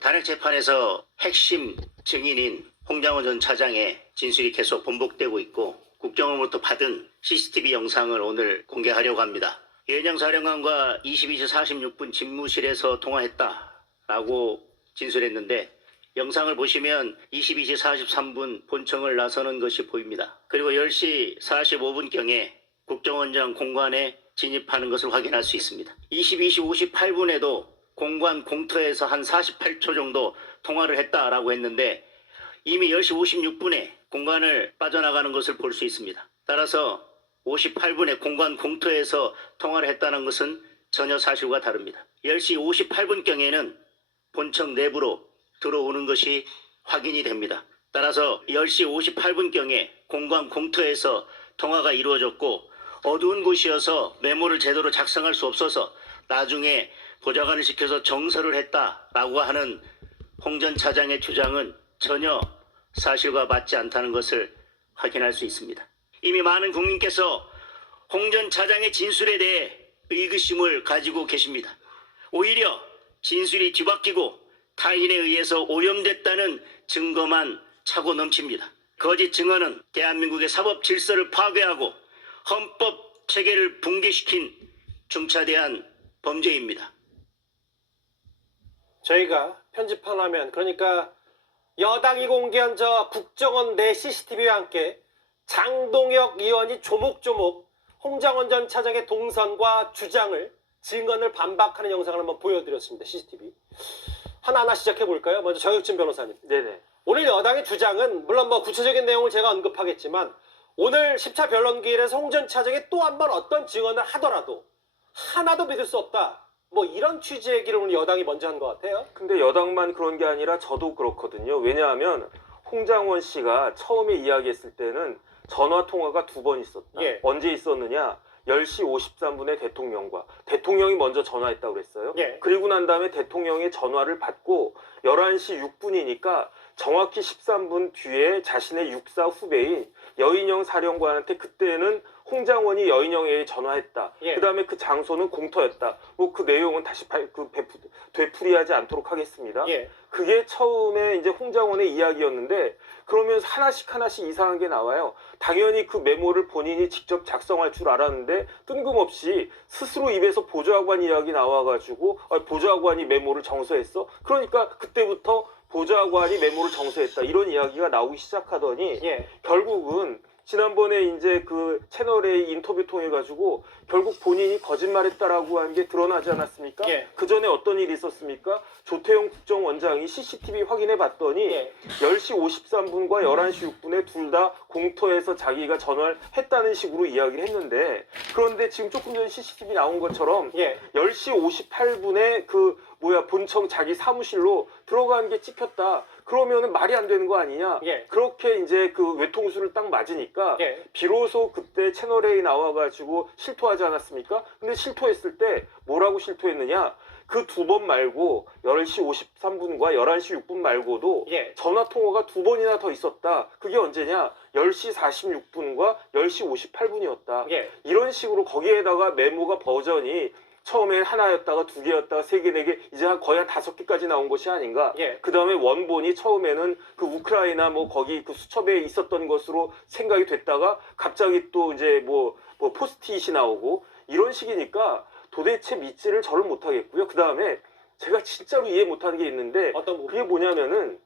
단핵 재판에서 핵심 증인인 홍장원 전 차장의 진술이 계속 번복되고 있고 국정원으로부터 받은 CCTV 영상을 오늘 공개하려고 합니다. 이은영 사령관과 22시 46분 집무실에서 통화했다라고 진술했는데 영상을 보시면 22시 43분 본청을 나서는 것이 보입니다. 그리고 10시 45분경에 국정원장 공관에 진입하는 것을 확인할 수 있습니다. 22시 58분에도 공관 공터에서 한 48초 정도 통화를 했다라고 했는데 이미 10시 56분에 공관을 빠져나가는 것을 볼 수 있습니다. 따라서 58분에 공관 공터에서 통화를 했다는 것은 전혀 사실과 다릅니다. 10시 58분경에는 본청 내부로 들어오는 것이 확인이 됩니다. 따라서 10시 58분경에 공관 공터에서 통화가 이루어졌고 어두운 곳이어서 메모를 제대로 작성할 수 없어서 나중에 보좌관을 시켜서 정서를 했다라고 하는 홍 전 차장의 주장은 전혀 사실과 맞지 않다는 것을 확인할 수 있습니다. 이미 많은 국민께서 홍 전 차장의 진술에 대해 의구심을 가지고 계십니다. 오히려 진술이 뒤바뀌고 타인에 의해서 오염됐다는 증거만 차고 넘칩니다. 거짓 증언은 대한민국의 사법 질서를 파괴하고 헌법 체계를 붕괴시킨 중차대한 범죄입니다. 저희가 편집한 화면, 그러니까 여당이 공개한 저 국정원 내 CCTV와 함께 장동혁 의원이 조목조목 홍장원 전 차장의 동선과 주장을, 증언을 반박하는 영상을 한번 보여드렸습니다. CCTV. 하나하나 시작해볼까요? 먼저 정혁진 변호사님. 네네. 오늘 여당의 주장은 물론 뭐 구체적인 내용을 제가 언급하겠지만 오늘 10차 변론기일에서 홍 전 차장이 또 한 번 어떤 증언을 하더라도 하나도 믿을 수 없다. 뭐 이런 취지의 얘기를 오늘 여당이 먼저 한 것 같아요. 근데 여당만 그런 게 아니라 저도 그렇거든요. 왜냐하면 홍장원 씨가 처음에 이야기했을 때는 전화 통화가 2번 있었다. 예. 언제 있었느냐? 10시 53분에 대통령과 대통령이 먼저 전화했다고 그랬어요. 예. 그리고 난 다음에 대통령의 전화를 받고 11시 6분이니까 정확히 13분 뒤에 자신의 육사 후배인 여인영 사령관한테 그때는 홍장원이 여인영에게 전화했다. 예. 그 다음에 그 장소는 공터였다. 뭐 그 내용은 다시 되풀이하지 않도록 하겠습니다. 예. 그게 처음에 이제 홍장원의 이야기였는데 그러면 하나씩 이상한 게 나와요. 당연히 그 메모를 본인이 직접 작성할 줄 알았는데 뜬금없이 스스로 입에서 보좌관 이야기 나와가지고 보좌관이 메모를 정서했어. 그러니까 그때부터 보좌관이 메모를 정서했다. 이런 이야기가 나오기 시작하더니 예. 결국은 지난번에 이제 그 채널A 인터뷰 통해 가지고 결국 본인이 거짓말했다라고 한 게 드러나지 않았습니까? 예. 그 전에 어떤 일이 있었습니까? 조태용 국정원장이 CCTV 확인해 봤더니 예. 10시 53분과 11시 6분에 둘 다 공터에서 자기가 전화를 했다는 식으로 이야기를 했는데 그런데 지금 조금 전에 CCTV 나온 것처럼 예. 10시 58분에 본청 자기 사무실로 들어간 게 찍혔다. 그러면은 말이 안 되는 거 아니냐? 예. 그렇게 이제 그 외통수를 딱 맞으니까 예. 비로소 그때 채널A 나와가지고 실토하지 않았습니까? 근데 실토했을 때 뭐라고 실토했느냐? 그 2번 말고 10시 53분과 11시 6분 말고도 예. 전화 통화가 2번이나 더 있었다. 그게 언제냐? 10시 46분과 10시 58분이었다. 예. 이런 식으로 거기에다가 메모가 버전이 처음에 하나였다가 2개였다가 3개, 4개, 이제 거의 한 5개까지 나온 것이 아닌가. 예. 그 다음에 원본이 처음에는 그 우크라이나 뭐 거기 그 수첩에 있었던 것으로 생각이 됐다가 갑자기 또 이제 뭐 포스트잇이 나오고 이런 식이니까 도대체 믿지를 저를 못하겠고요. 그 다음에 제가 진짜로 이해 못하는 게 있는데 어떤 부분? 그게 뭐냐면은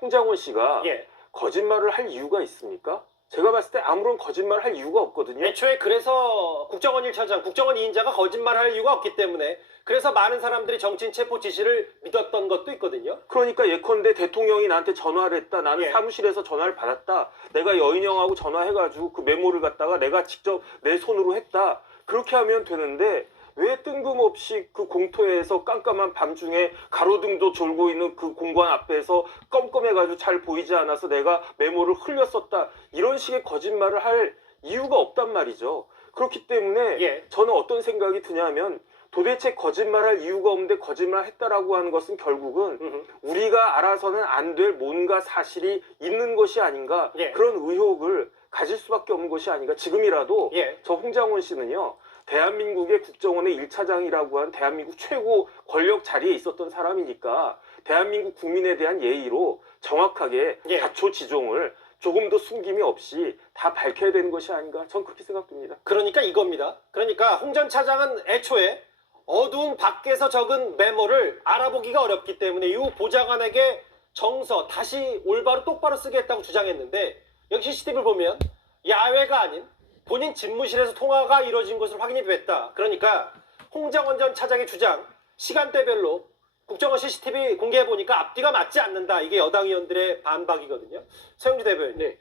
홍장원 씨가 예. 거짓말을 할 이유가 있습니까? 제가 봤을 때 아무런 거짓말을 할 이유가 없거든요. 애초에 그래서 국정원 1차장, 국정원 2인자가 거짓말할 이유가 없기 때문에 그래서 많은 사람들이 정치인 체포 지시를 믿었던 것도 있거든요. 그러니까 예컨대 대통령이 나한테 전화를 했다. 나는 예. 사무실에서 전화를 받았다. 내가 여인영하고 전화해가지고 그 메모를 갖다가 내가 직접 내 손으로 했다. 그렇게 하면 되는데 왜 뜬금없이 그 공터에서 깜깜한 밤중에 가로등도 졸고 있는 그 공관 앞에서 껌껌해가지고 잘 보이지 않아서 내가 메모를 흘렸었다. 이런 식의 거짓말을 할 이유가 없단 말이죠. 그렇기 때문에 예. 저는 어떤 생각이 드냐면 도대체 거짓말할 이유가 없는데 거짓말했다라고 하는 것은 결국은 우리가 알아서는 안 될 뭔가 사실이 있는 것이 아닌가. 예. 그런 의혹을 가질 수밖에 없는 것이 아닌가. 지금이라도 예. 저 홍장원 씨는요. 대한민국의 국정원의 1차장이라고 한 대한민국 최고 권력 자리에 있었던 사람이니까 대한민국 국민에 대한 예의로 정확하게 예. 자초지종을 조금 더 숨김이 없이 다 밝혀야 되는 것이 아닌가, 전 그렇게 생각됩니다. 그러니까 이겁니다. 그러니까 홍 전 차장은 애초에 어두운 밖에서 적은 메모를 알아보기가 어렵기 때문에 이후 보좌관에게 정서 다시 올바로 똑바로 쓰겠다고 주장했는데, 여기 CCTV를 보면 야외가 아닌 본인 집무실에서 통화가 이루어진 것으로 확인이 됐다. 그러니까 홍장원 전 차장의 주장, 시간대별로 국정원 CCTV 공개해보니까 앞뒤가 맞지 않는다. 이게 여당 의원들의 반박이거든요. 최영주 대변인. 네.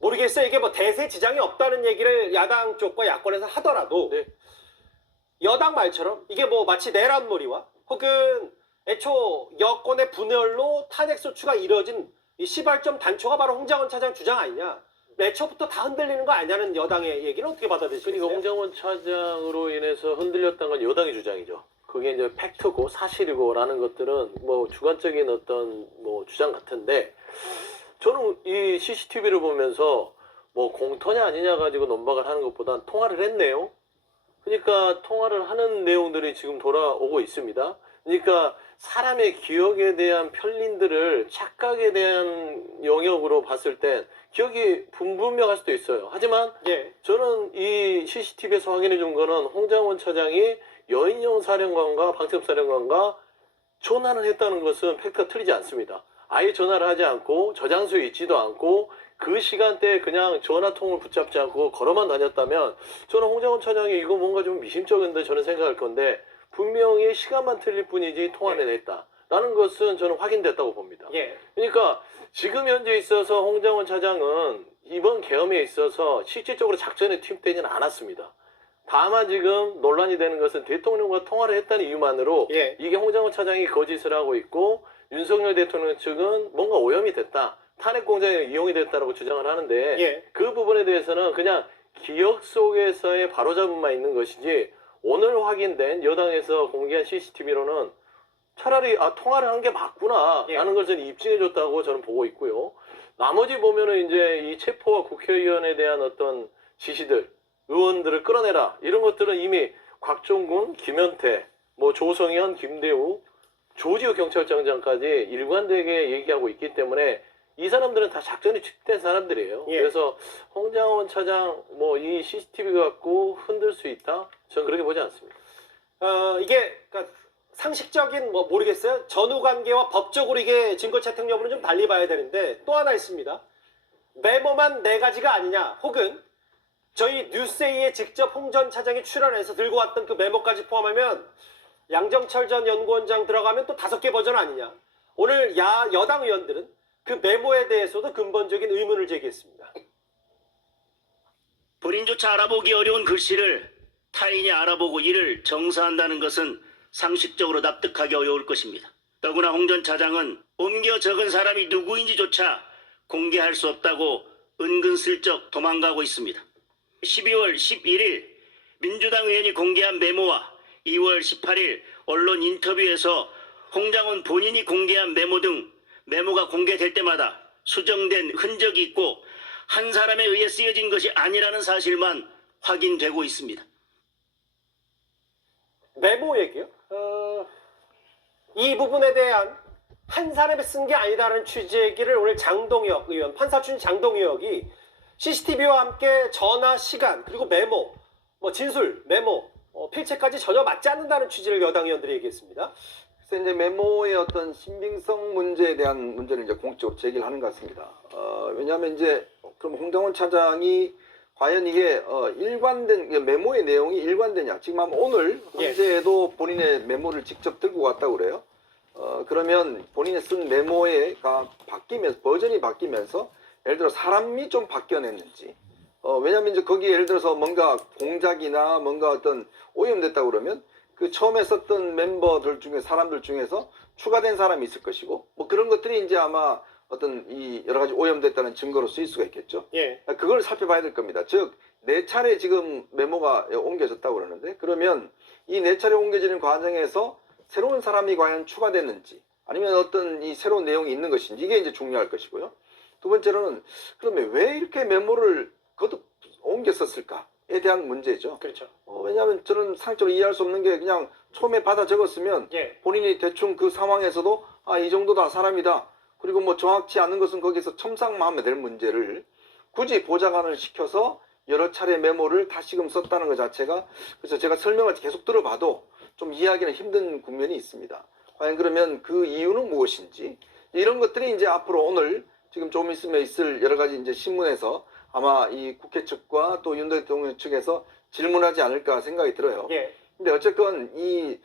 모르겠어요. 이게 뭐 대세 지장이 없다는 얘기를 야당 쪽과 야권에서 하더라도 네. 여당 말처럼 이게 뭐 마치 내란놀이와 혹은 애초 여권의 분열로 탄핵소추가 이뤄진 이 시발점 단초가 바로 홍장원 차장 주장 아니냐. 애초부터 다 흔들리는 거 아니냐는 여당의 얘기는 어떻게 받아들이시겠어요? 그러니까 홍장원 차장으로 인해서 흔들렸다는 건 여당의 주장이죠. 그게 이제 팩트고 사실이고라는 것들은 뭐 주관적인 어떤 뭐 주장 같은데, 저는 이 CCTV를 보면서 뭐 공터냐 아니냐 가지고 논박을 하는 것보단 통화를 했네요. 그러니까 통화를 하는 내용들이 지금 돌아오고 있습니다. 그러니까 사람의 기억에 대한 편린들을 착각에 대한 영역으로 봤을 땐 기억이 분분명할 수도 있어요. 하지만 예. 저는 이 CCTV에서 확인해 준 거는 홍장원 차장이 여인영 사령관과 방첩 사령관과 전화를 했다는 것은 팩트가 틀리지 않습니다. 아예 전화를 하지 않고 저장소에 있지도 않고 그 시간대에 그냥 전화통을 붙잡지 않고 걸어만 다녔다면 저는 홍장원 차장이 이거 뭔가 좀 미심쩍은데 저는 생각할 건데, 분명히 시간만 틀릴 뿐이지 통화는 했다라는 것은 저는 확인됐다고 봅니다. 예. 그러니까 지금 현재 있어서 홍장원 차장은 이번 계엄에 있어서 실질적으로 작전에 투입되지는 않았습니다. 다만 지금 논란이 되는 것은 대통령과 통화를 했다는 이유만으로 예. 이게 홍장원 차장이 거짓을 하고 있고 윤석열 대통령 측은 뭔가 오염이 됐다, 탄핵 공작에 이용이 됐다라고 주장을 하는데, 예. 그 부분에 대해서는 그냥 기억 속에서의 바로잡음만 있는 것이지 오늘 확인된 여당에서 공개한 CCTV로는 차라리 통화를 한 게 맞구나 예. 라는 걸 저는 입증해 줬다고 저는 보고 있고요. 나머지 보면은 이제 이 체포와 국회의원에 대한 어떤 지시들, 의원들을 끌어내라 이런 것들은 이미 곽종군, 김현태, 뭐 조성현, 김대우, 조지호 경찰청장까지 일관되게 얘기하고 있기 때문에 이 사람들은 다 작전이 투입된 사람들이에요. 예. 그래서 홍장원 차장 뭐 이 CCTV 갖고 흔들 수 있다? 저는 그렇게 보지 않습니다. 이게 그러니까 상식적인 뭐 모르겠어요. 전후 관계와 법적으로 이게 증거 채택 여부는 좀 달리 봐야 되는데, 또 하나 있습니다. 메모만 4가지가 아니냐, 혹은 저희 뉴스에이에 직접 홍 전 차장이 출연해서 들고 왔던 그 메모까지 포함하면 양정철 전 연구원장 들어가면 또 5개 버전 아니냐. 오늘 여당 의원들은 그 메모에 대해서도 근본적인 의문을 제기했습니다. 본인조차 알아보기 어려운 글씨를 타인이 알아보고 이를 정사한다는 것은 상식적으로 납득하기 어려울 것입니다. 더구나 홍 전 차장은 옮겨 적은 사람이 누구인지조차 공개할 수 없다고 은근슬쩍 도망가고 있습니다. 12월 11일 민주당 의원이 공개한 메모와 2월 18일 언론 인터뷰에서 홍장원 본인이 공개한 메모 등 메모가 공개될 때마다 수정된 흔적이 있고 한 사람에 의해 쓰여진 것이 아니라는 사실만 확인되고 있습니다. 메모 얘기요? 이 부분에 대한 한 사람이 쓴 게 아니다라는 취지의 얘기를 오늘 장동혁 의원, 판사 출신 장동혁이 CCTV와 함께 전화 시간, 그리고 메모, 뭐 진술, 메모, 필체까지 전혀 맞지 않는다는 취지를 여당 의원들이 얘기했습니다. 그래서 이제 메모의 어떤 신빙성 문제에 대한 문제를 이제 공적으로 제기를 하는 것 같습니다. 왜냐하면 이제 그럼 홍장원 차장이 과연 이게 일관된 메모의 내용이 일관되냐? 지금 하면 오늘 현재에도 본인의 메모를 직접 들고 왔다고 그래요. 그러면 본인이 쓴 메모가 바뀌면서 버전이 바뀌면서 예를 들어 사람이 좀 바뀌어냈는지. 왜냐하면 이제 거기에 예를 들어서 뭔가 공작이나 뭔가 어떤 오염됐다고 그러면 그 처음에 썼던 멤버들 중에 사람들 중에서 추가된 사람이 있을 것이고 뭐 그런 것들이 이제 아마 어떤 이 여러 가지 오염됐다는 증거로 쓰일 수가 있겠죠. 예. 그걸 살펴봐야 될 겁니다. 즉 4차례 지금 메모가 옮겨졌다고 그러는데, 그러면 이 4차례 옮겨지는 과정에서 새로운 사람이 과연 추가됐는지 아니면 어떤 이 새로운 내용이 있는 것인지, 이게 이제 중요할 것이고요. 두 번째로는 그러면 왜 이렇게 메모를 거듭 옮겼었을까? 대한 문제죠. 그렇죠. 왜냐하면 저는 상적으로 이해할 수 없는 게 그냥 처음에 받아 적었으면 예. 본인이 대충 그 상황에서도 이 정도다 사람이다. 그리고 뭐 정확치 않은 것은 거기서 첨삭만 하면 될 문제를 굳이 보좌관을 시켜서 여러 차례 메모를 다시금 썼다는 것 자체가 그래서 제가 설명을 계속 들어봐도 좀 이해하기는 힘든 국면이 있습니다. 과연 그러면 그 이유는 무엇인지 이런 것들이 이제 앞으로 오늘 지금 좀 있으면 있을 여러 가지 이제 신문에서 아마 이 국회 측과 또 윤 대통령 측에서 질문하지 않을까 생각이 들어요. 예. 근데 어쨌건 이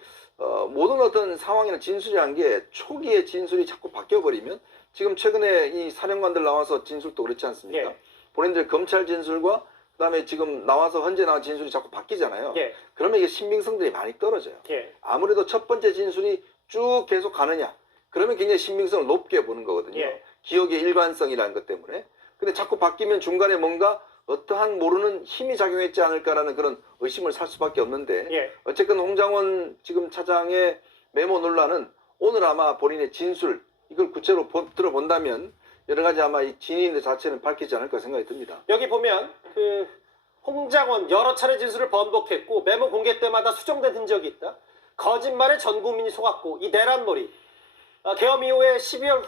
모든 어떤 상황이나 진술이란 게 초기에 진술이 자꾸 바뀌어버리면 지금 최근에 이 사령관들 나와서 진술도 그렇지 않습니까? 예. 본인들 검찰 진술과 그다음에 지금 나와서 현재 나온 진술이 자꾸 바뀌잖아요. 예. 그러면 이게 신빙성들이 많이 떨어져요. 예. 아무래도 첫 번째 진술이 쭉 계속 가느냐 그러면 굉장히 신빙성을 높게 보는 거거든요. 예. 기억의 일관성이라는 것 때문에. 근데 자꾸 바뀌면 중간에 뭔가 어떠한 모르는 힘이 작용했지 않을까라는 그런 의심을 살 수밖에 없는데 예. 어쨌든 홍장원 지금 차장의 메모 논란은 오늘 아마 본인의 진술 이걸 구체로 들어본다면 여러 가지 아마 이 진인 자체는 밝히지 않을까 생각이 듭니다. 여기 보면 그 홍장원 여러 차례 진술을 번복했고 메모 공개 때마다 수정된 흔적이 있다. 거짓말에 전 국민이 속았고 이 내란놀이 계엄 이후에 12월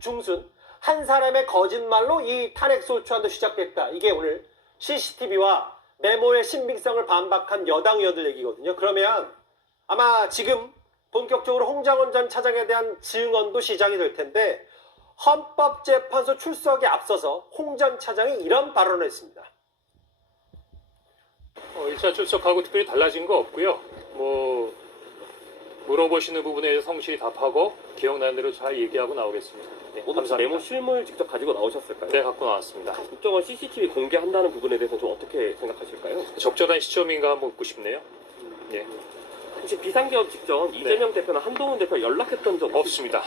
중순 한 사람의 거짓말로 이 탄핵 소추안도 시작됐다. 이게 오늘 CCTV와 메모의 신빙성을 반박한 여당 의원들 얘기거든요. 그러면 아마 지금 본격적으로 홍장원 전 차장에 대한 증언도 시작이 될 텐데 헌법재판소 출석에 앞서서 홍 전 차장이 이런 발언을 했습니다. 1차 출석하고 특별히 달라진 거 없고요. 물어보시는 부분에 대해서 성실히 답하고 기억나는 대로 잘 얘기하고 나오겠습니다. 네, 모두 감사합니다. 메모 실물 직접 가지고 나오셨을까요? 네, 갖고 나왔습니다. 국정원 CCTV 공개한다는 부분에 대해서 좀 어떻게 생각하실까요? 적절한 시점인가 한번 묻고 싶네요. 예, 혹시 비상계엄 직전 이재명 대표나 한동훈 대표 연락했던 적 없습니다.